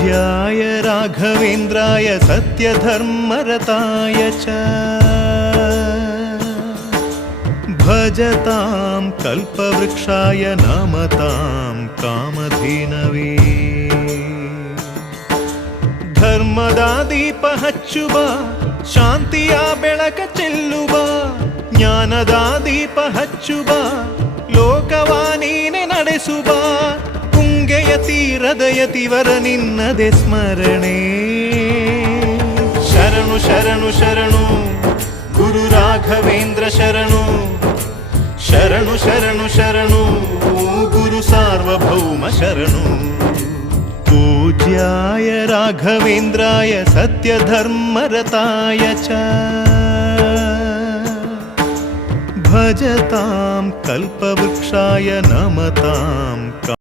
पूज्याय राघवेन्द्राय सत्यधर्मरताय च भजतां कल्पवृक्षाय नमतां कामधेनवे ಧರ್ಮದ ದೀಪ ಹಚ್ಚುವ ಶಾಂತಿಯ ಬೆಳಕ ಚೆಲ್ಲುವ ಜ್ಞಾನದ ದೀಪ ಹಚ್ಚುವ ಲೋಕವ ನೀನೆ ನಡೆಸುವ ತುಂಗೆಯ ತೀರದ ಯತಿವರ ನಿನ್ನದೆ ಸ್ಮರಣೆ ಶರಣು ಶರಣು ಶರಣು ಗುರು ರಾಘವೇಂದ್ರ ಶರಣು ಶರಣು ಶರಣು ಶರಣು ಗುರು ಸಾರ್ವಭೌಮ ಶರಣು पूज्याय राघवेन्द्राय सत्यधर्मरताय च भजतां कल्पवृक्षाय नमतां